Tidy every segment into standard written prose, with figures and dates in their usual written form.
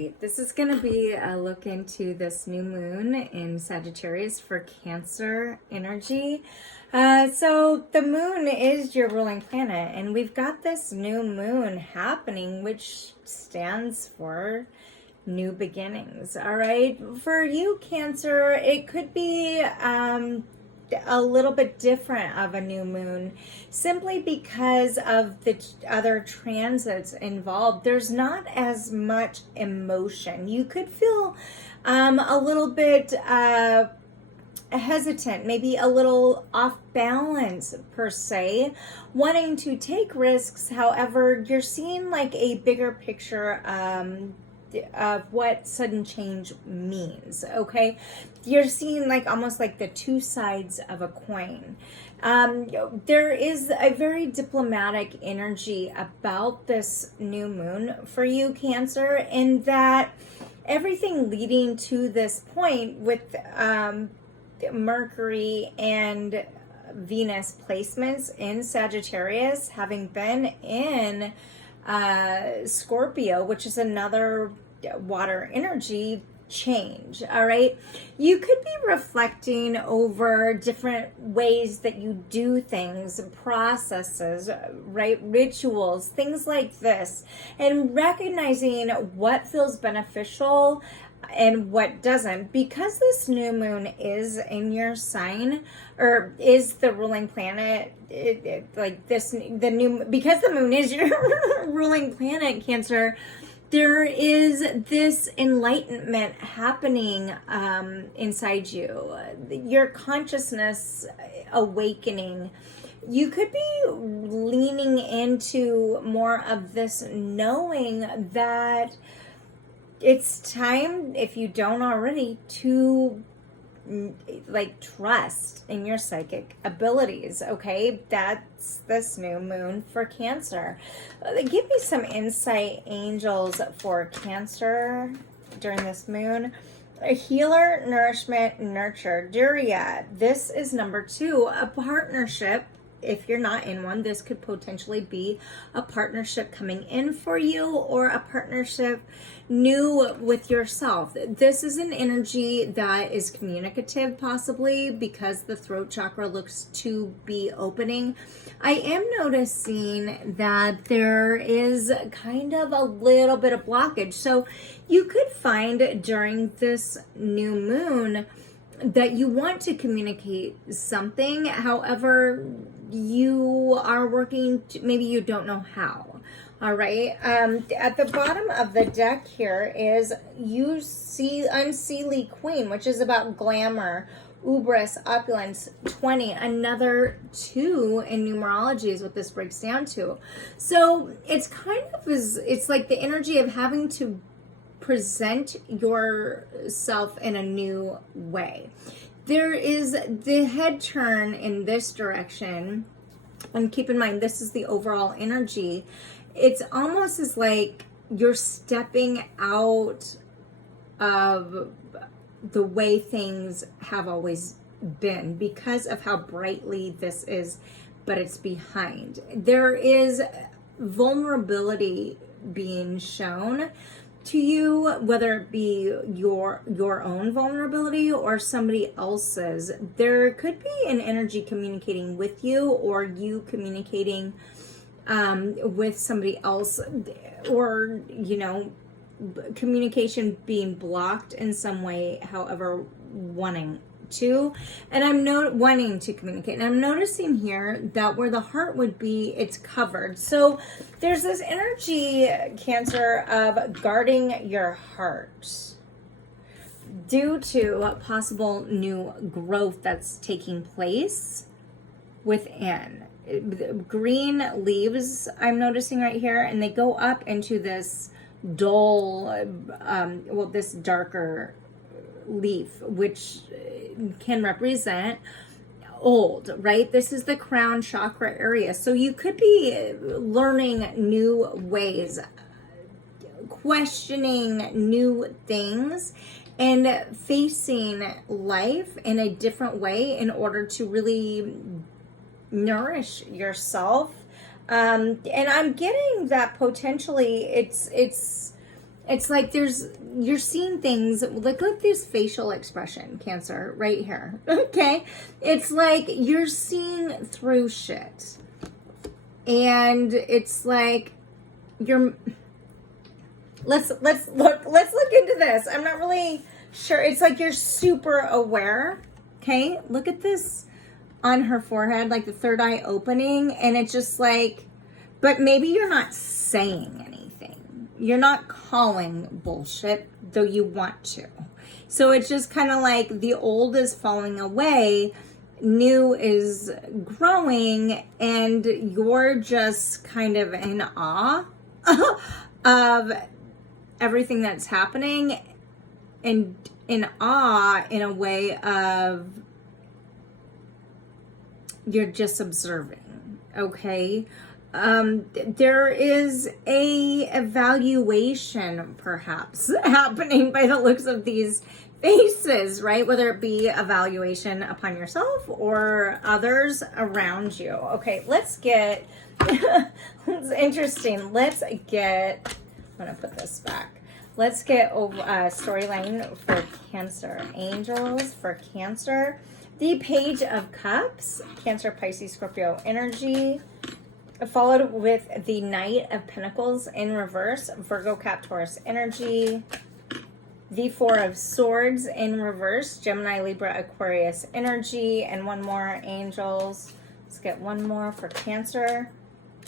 right, this is going to be a look into this new moon in Sagittarius for Cancer energy. So the moon is your ruling planet, and we've got this new moon happening, which stands for new beginnings. All right, for you, Cancer, it could be a little bit different of a new moon simply because of the other transits involved. There's not as much emotion. You could feel a little bit hesitant, maybe a little off balance per se, wanting to take risks. However, you're seeing like a bigger picture of what sudden change means. Okay, you're seeing like almost like the two sides of a coin. There is a very diplomatic energy about this new moon for you, Cancer, in that everything leading to this point with Mercury and Venus placements in Sagittarius, having been in Scorpio, which is another water energy change. All right, you could be reflecting over different ways that you do things, processes, right, rituals, things like this, and recognizing what feels beneficial and what doesn't. Because this new moon is in your sign, or is the ruling planet, because the moon is your ruling planet, Cancer, there is this enlightenment happening inside you, your consciousness awakening. You could be leaning into more of this knowing that it's time, if you don't already, to like trust in your psychic abilities. Okay, that's this new moon for Cancer. Give me some insight, angels, for Cancer during this moon. A healer, nourishment, nurture. Durya, this is number 2, a partnership. If you're not in one, this could potentially be a partnership coming in for you, or a partnership new with yourself. This is an energy that is communicative, possibly because the throat chakra looks to be opening. I am noticing that there is kind of a little bit of blockage. So you could find during this new moon that you want to communicate something. However, you are working maybe you don't know how. All right, at the bottom of the deck here is you see Unseelie Queen, which is about glamour, hubris, opulence. 20, another 2 in numerology is what this breaks down to. So it's kind of it's like the energy of having to present yourself in a new way. There is the head turn in this direction, and keep in mind this is the overall energy. It's almost as like you're stepping out of the way things have always been because of how brightly this is, but it's behind. There is vulnerability being shown to you, whether it be your own vulnerability or somebody else's. There could be an energy communicating with you, or you communicating with somebody else, or communication being blocked in some way, however wanting to. And I'm wanting to communicate, and I'm noticing here that where the heart would be, it's covered. So there's this energy, Cancer, of guarding your heart due to possible new growth that's taking place within. Green leaves I'm noticing right here, and they go up into this dull, this darker leaf, which can represent old, right? This is the crown chakra area. So you could be learning new ways, questioning new things, and facing life in a different way in order to really nourish yourself. And I'm getting that potentially it's It's like you're seeing things, look at this facial expression, Cancer, right here. Okay. It's like you're seeing through shit. And it's like let's look into this. I'm not really sure. It's like you're super aware. Okay. Look at this on her forehead, like the third eye opening. And it's just like, but maybe you're not saying anything. You're not calling bullshit, though you want to. So it's just kind of like the old is falling away, new is growing, and you're just kind of in awe of everything that's happening, and in awe in a way of you're just observing. Okay. There is a evaluation perhaps happening by the looks of these faces, right? Whether it be evaluation upon yourself or others around you. Okay, let's get, it's interesting. Let's get, I'm going to put this back. Let's get over storyline for Cancer. Angels for Cancer. The Page of Cups, Cancer, Pisces, Scorpio energy. Followed with the Knight of Pentacles in reverse, Virgo, Cap, Taurus energy. The Four of Swords in reverse, Gemini, Libra, Aquarius energy. And one more, angels. Let's get one more for Cancer.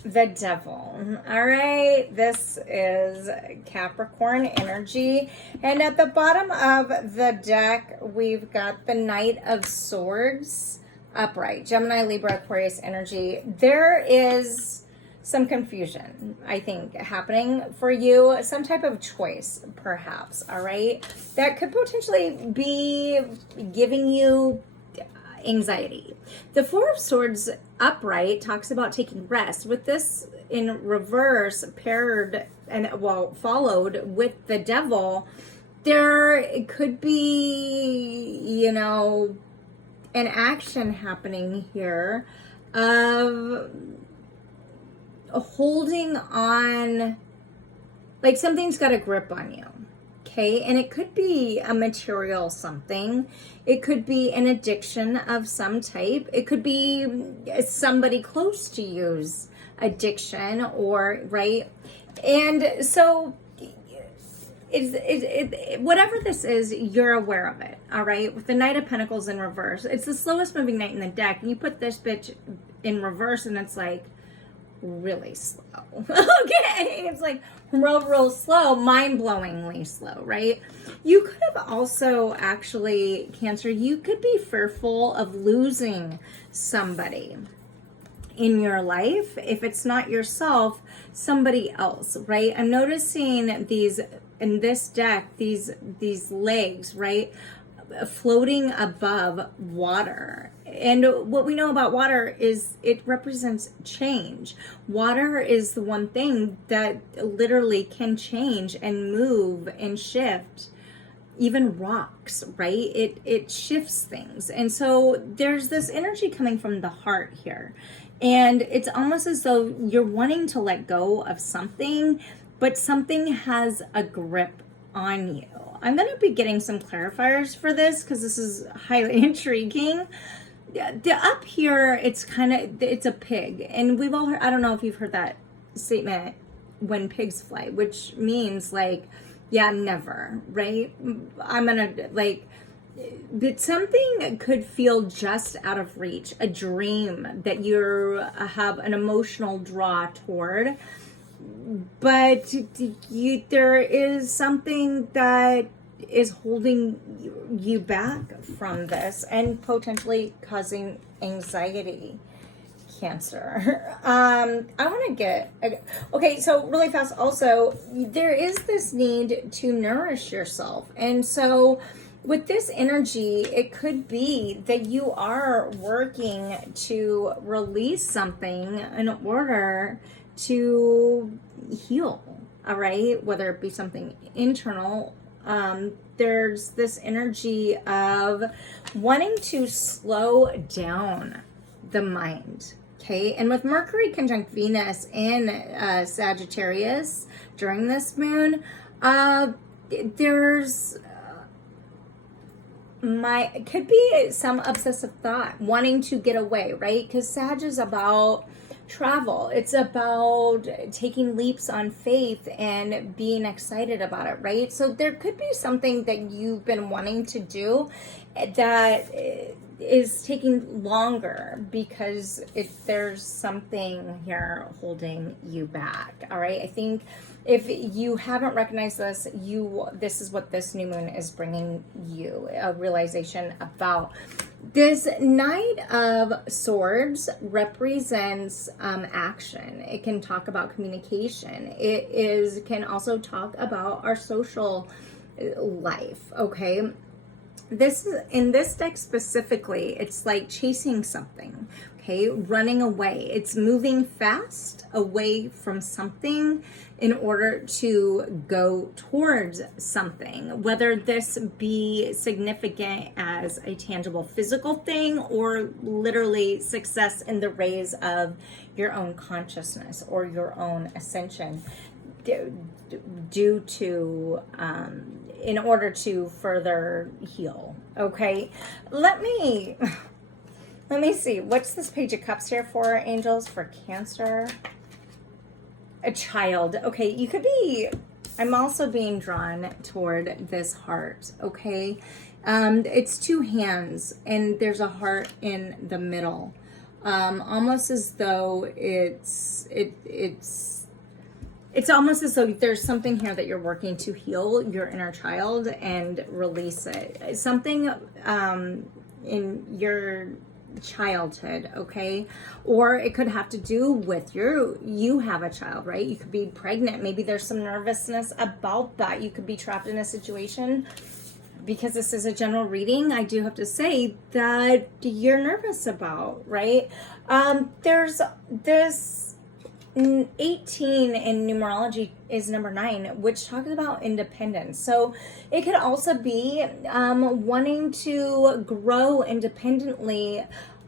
The Devil. All right, this is Capricorn energy. And at the bottom of the deck, we've got the Knight of Swords upright, Gemini, Libra, Aquarius energy. There is some confusion, I think, happening for you. Some type of choice, perhaps, all right? That could potentially be giving you anxiety. The Four of Swords upright talks about taking rest. With this in reverse, paired and, well, followed with the Devil, there could be, you know, an action happening here of holding on, like something's got a grip on you. Okay, and it could be a material something. It could be an addiction of some type. It could be somebody close to you's addiction, or right. And so whatever this is, you're aware of it, all right? With the Knight of Pentacles in reverse, it's the slowest moving knight in the deck. And you put this bitch in reverse and it's like really slow. Okay, it's like real slow, mind-blowingly slow, right? You could have also actually, Cancer, you could be fearful of losing somebody in your life. If it's not yourself, somebody else, right? I'm noticing these in this deck, these legs, right, floating above water. And what we know about water is it represents change. Water is the one thing that literally can change and move and shift even rocks, right? It shifts things. And so there's this energy coming from the heart here. And it's almost as though you're wanting to let go of something, but something has a grip on you. I'm going to be getting some clarifiers for this because this is highly intriguing. The up here, it's a pig. And we've all heard, I don't know if you've heard that statement, when pigs fly, which means like, yeah, never, right? I'm going to like, but something could feel just out of reach, a dream that you have an emotional draw toward. But there is something that is holding you back from this and potentially causing anxiety, Cancer. I want to get, okay, so really fast also, there is this need to nourish yourself. And so with this energy, it could be that you are working to release something in order to heal, all right? Whether it be something internal, there's this energy of wanting to slow down the mind, okay? And with Mercury conjunct Venus in Sagittarius during this moon, There's it could be some obsessive thought, wanting to get away, right? Because Sag is about travel. It's about taking leaps on faith and being excited about it, right? So there could be something that you've been wanting to do that is taking longer because there's something here holding you back. All right, I think if you haven't recognized this, this is what this new moon is bringing you a realization about. This Knight of Swords represents action. It can talk about communication. Can also talk about our social life. Okay. In this deck specifically, it's like chasing something, okay, running away. It's moving fast away from something in order to go towards something, whether this be significant as a tangible physical thing or literally success in the rays of your own consciousness or your own ascension due to in order to further heal. Okay, let me see, what's this Page of Cups here for, angels? For Cancer, a child. Okay, you could be, I'm also being drawn toward this heart. Okay, it's two hands and there's a heart in the middle, almost as though it's almost as though there's something here that you're working to heal your inner child and release it. Something in your childhood, okay? Or it could have to do with you have a child, right? You could be pregnant. Maybe there's some nervousness about that. You could be trapped in a situation. Because this is a general reading, I do have to say that you're nervous about, right? There's this 18 in numerology is number 9, which talks about independence. So it could also be wanting to grow independently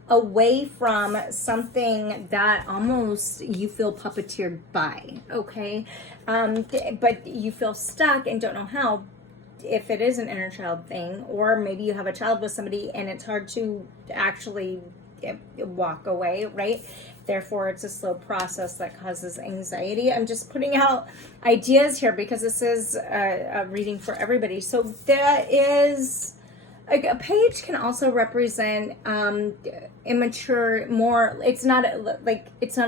away from something that almost you feel puppeteered by, okay? But you feel stuck and don't know how, if it is an inner child thing, or maybe you have a child with somebody and it's hard to actually walk away, right? Therefore, it's a slow process that causes anxiety. I'm just putting out ideas here because this is a reading for everybody. So that is, a page can also represent immature, more, it's not a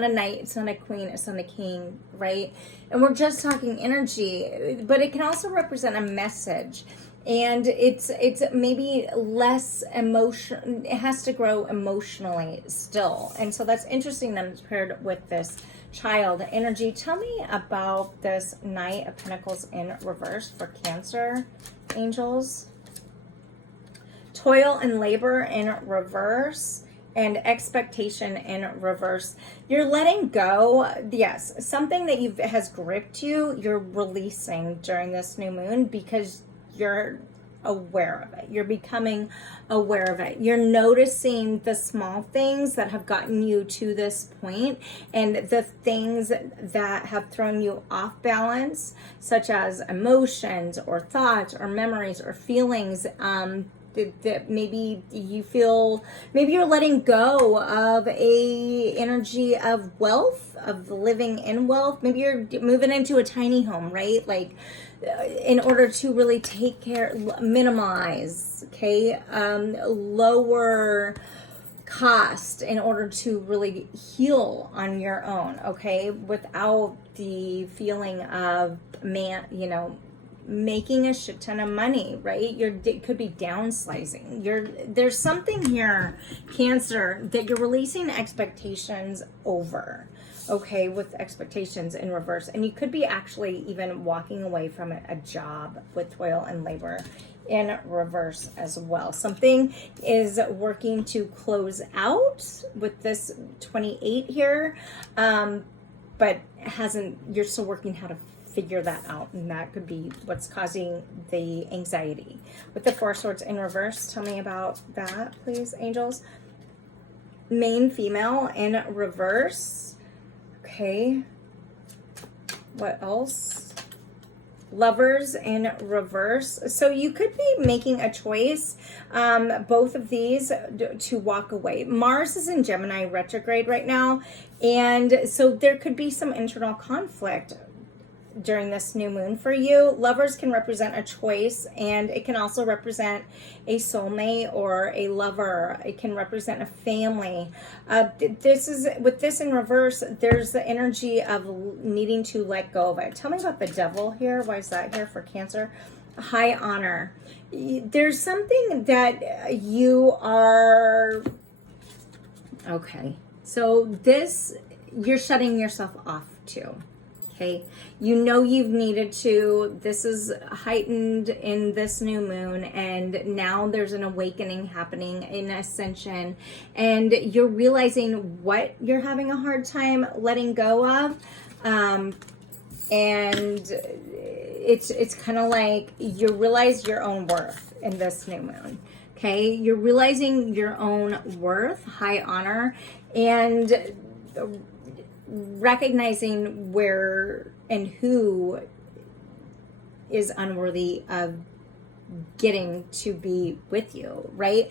knight, it's not a queen, it's not a king, right? And we're just talking energy, but it can also represent a message. And it's maybe less emotion. It has to grow emotionally still. And so that's interesting that it's paired with this child energy. Tell me about this Knight of Pentacles in reverse for Cancer, angels. Toil and labor in reverse. And expectation in reverse. You're letting go. Yes, something that has gripped you, you're releasing during this new moon because you're aware of it. You're becoming aware of it. You're noticing the small things that have gotten you to this point and the things that have thrown you off balance, such as emotions or thoughts or memories or feelings, that maybe you feel, maybe you're letting go of a energy of wealth, of living in wealth. Maybe you're moving into a tiny home, right? Like in order to really take care, minimize, okay, lower cost in order to really heal on your own, okay, without the feeling of making a shit ton of money, right? It could be downsizing. There's something here, Cancer, that you're releasing expectations over, okay, with expectations in reverse. And you could be actually even walking away from a job with toil and labor in reverse as well. Something is working to close out with this 28 here, but you're still working how to figure that out, and that could be what's causing the anxiety. With the Four Swords in reverse, tell me about that, please, angels. Main female in reverse. Okay. What else? Lovers in reverse. So you could be making a choice, both of these, to walk away. Mars is in Gemini retrograde right now, and so there could be some internal conflict during this new moon for you. Lovers can represent a choice, and it can also represent a soulmate or a lover. It can represent a family. This is, with this in reverse, there's the energy of needing to let go of it. Tell me about the devil here. Why is that here for Cancer? High honor. There's something that you are, okay, so this, you're shutting yourself off to. Okay, you know you've needed to. This is heightened in this new moon, and now there's an awakening happening, an ascension, and you're realizing what you're having a hard time letting go of. And it's kind of like you realize your own worth in this new moon. Okay, you're realizing your own worth, high honor, and recognizing where and who is unworthy of getting to be with you, right?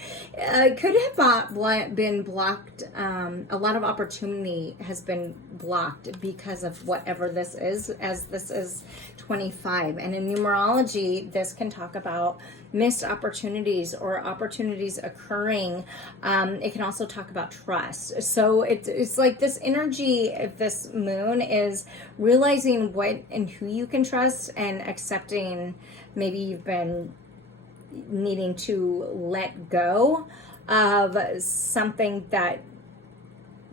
Could have been blocked. A lot of opportunity has been blocked because of whatever this is, as this is 25. And in numerology, this can talk about missed opportunities or opportunities occurring. It can also talk about trust. So it's like this energy of this moon is realizing what and who you can trust, and accepting maybe you've been needing to let go of something that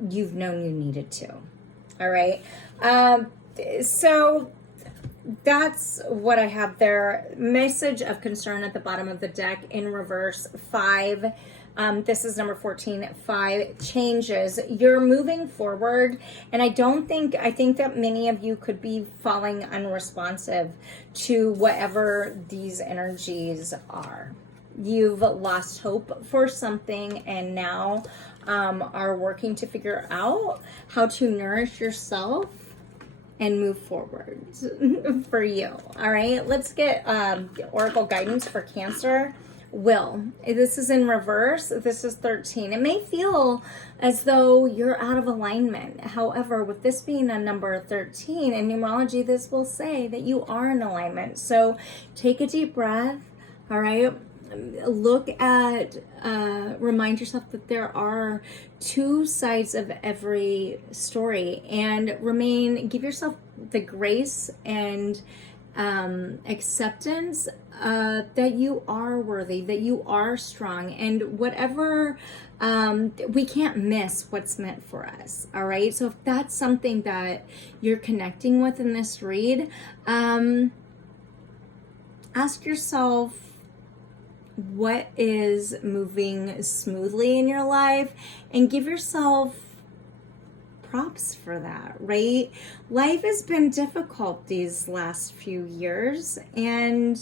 you've known you needed to. All right. So that's what I have there. Message of concern at the bottom of the deck in reverse, 5. This is number 14, 5 changes. You're moving forward, and I think that many of you could be falling unresponsive to whatever these energies are. You've lost hope for something, and now are working to figure out how to nourish yourself and move forward for you. All right, let's get oracle guidance for Cancer. Will. This is in reverse. This is 13. It may feel as though you're out of alignment. However, with this being a number 13 in numerology, this will say that you are in alignment. So take a deep breath. All right. Look at, remind yourself that there are two sides of every story, and give yourself the grace and acceptance that you are worthy, that you are strong, and whatever, we can't miss what's meant for us. All right. So if that's something that you're connecting with in this read, ask yourself, what is moving smoothly in your life, and give yourself props for that, right? Life has been difficult these last few years, and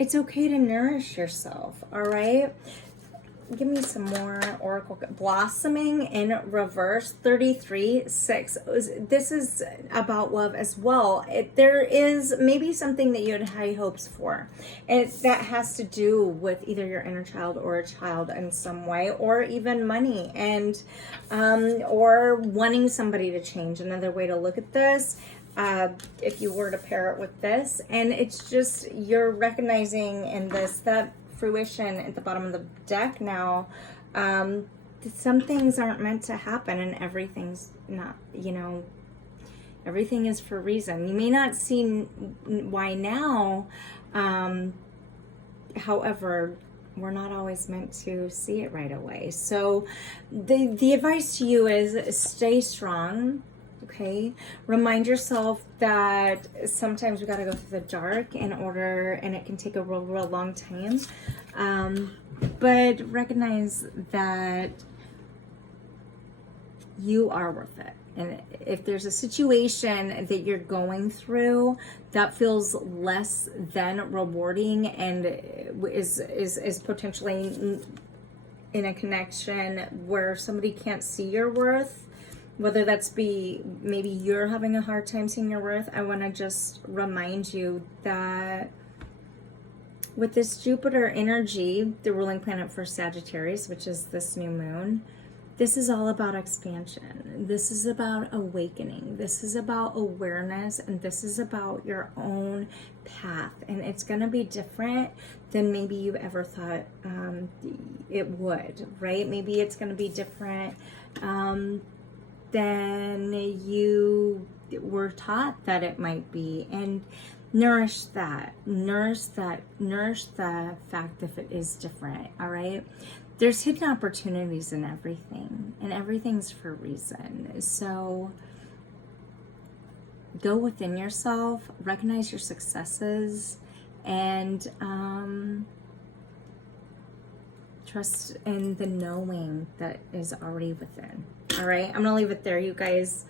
it's okay to nourish yourself, all right? Give me some more oracle. Blossoming in reverse, 33, 6. This is about love as well. There is maybe something that you had high hopes for. That has to do with either your inner child or a child in some way, or even money, and or wanting somebody to change. Another way to look at this, if you were to pair it with this, and it's just you're recognizing in this that fruition at the bottom of the deck now, some things aren't meant to happen, and everything's not, everything is for a reason. You may not see why now, however, we're not always meant to see it right away. So the advice to you is stay strong. Okay, remind yourself that sometimes we got to go through the dark and it can take a real long time. But recognize that you are worth it. And if there's a situation that you're going through that feels less than rewarding and is potentially in a connection where somebody can't see your worth, whether that's maybe you're having a hard time seeing your worth, I want to just remind you that with this Jupiter energy, the ruling planet for Sagittarius, which is this new moon, this is all about expansion. This is about awakening. This is about awareness, and this is about your own path. And it's going to be different than maybe you ever thought it would, right? Maybe it's going to be different than you were taught that it might be. And nourish that. Nourish the fact that it is different, all right? There's hidden opportunities in everything, and everything's for a reason. So go within yourself, recognize your successes, and trust in the knowing that is already within. All right, I'm gonna leave it there, you guys.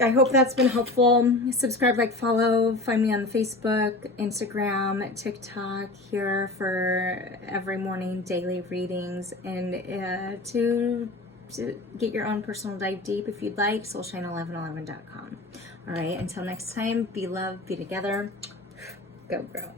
I hope that's been helpful. Subscribe, like, follow. Find me on Facebook, Instagram, TikTok, here for every morning daily readings. And to get your own personal dive deep, if you'd like, soulshine1111.com. All right, until next time, be loved, be together. Go, girl.